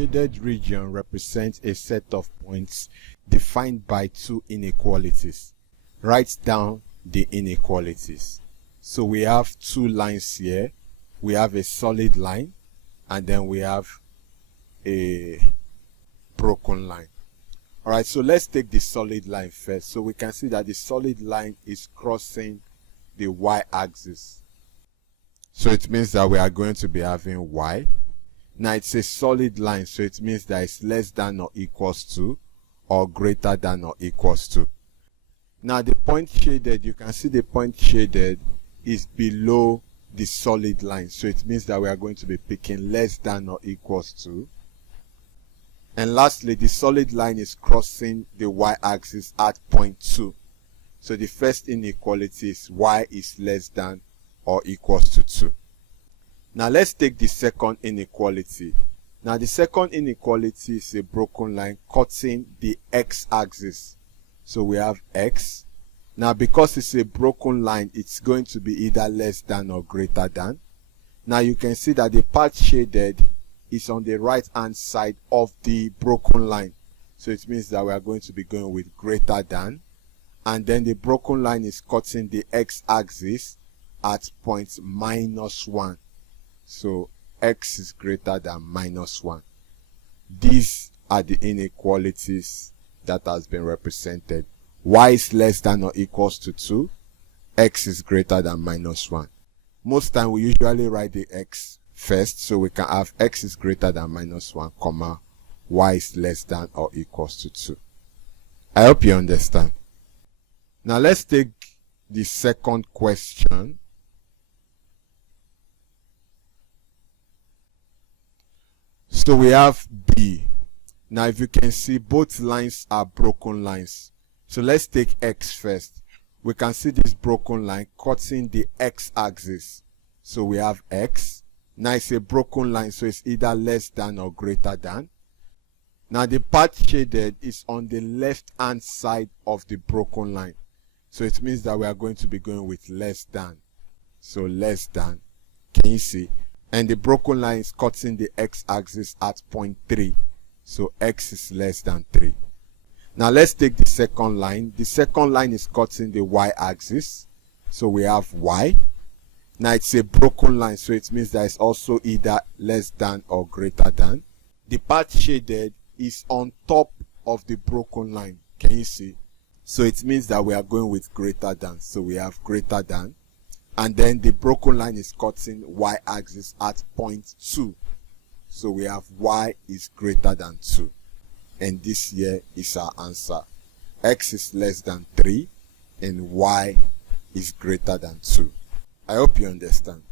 shaded region represents a set of points defined by two inequalities. Write down the inequalities. So we have two lines here. We have a solid line and then we have a broken line. Alright, so let's take the solid line first. So we can see that the solid line is crossing the y-axis. So it means that we are going to be having y. Now it's a solid line, so it means that it's less than or equals to or greater than or equals to. Now the point shaded, you can see the point shaded is below the solid line. So it means that we are going to be picking less than or equals to. And lastly, the solid line is crossing the y-axis at point 2. So the first inequality is y is less than or equals to 2. Now let's take the second inequality. Now the second inequality is a broken line cutting the x-axis. So we have x. Now because it's a broken line, it's going to be either less than or greater than. Now you can see that the part shaded is on the right hand side of the broken line. So it means that we are going to be going with greater than. And then the broken line is cutting the x-axis at point -1. So x is greater than -1. These are the inequalities that has been represented. Y is less than or equals to 2. X is greater than -1. Most time we usually write the x first, so we can have x is greater than -1, comma, y is less than or equals to 2. I hope you understand. Now let's take the second question. So we have B. Now if you can see, both lines are broken lines. So let's take x first. We can see this broken line cutting the x-axis. So we have x. Now it's a broken line, so it's either less than or greater than. Now the part shaded is on the left hand side of the broken line. So it means that we are going to be going with less than. So less than. Can you see? And the broken line is cutting the x-axis at point 3. So x is less than 3. Now let's take the second line. The second line is cutting the y-axis. So we have y. Now it's a broken line, so it means that it's also either less than or greater than. The part shaded is on top of the broken line. Can you see? So it means that we are going with greater than. So we have greater than. And then the broken line is cutting y-axis at point 2. So we have y is greater than 2. And this here is our answer. X is less than 3 and y is greater than 2. I hope you understand.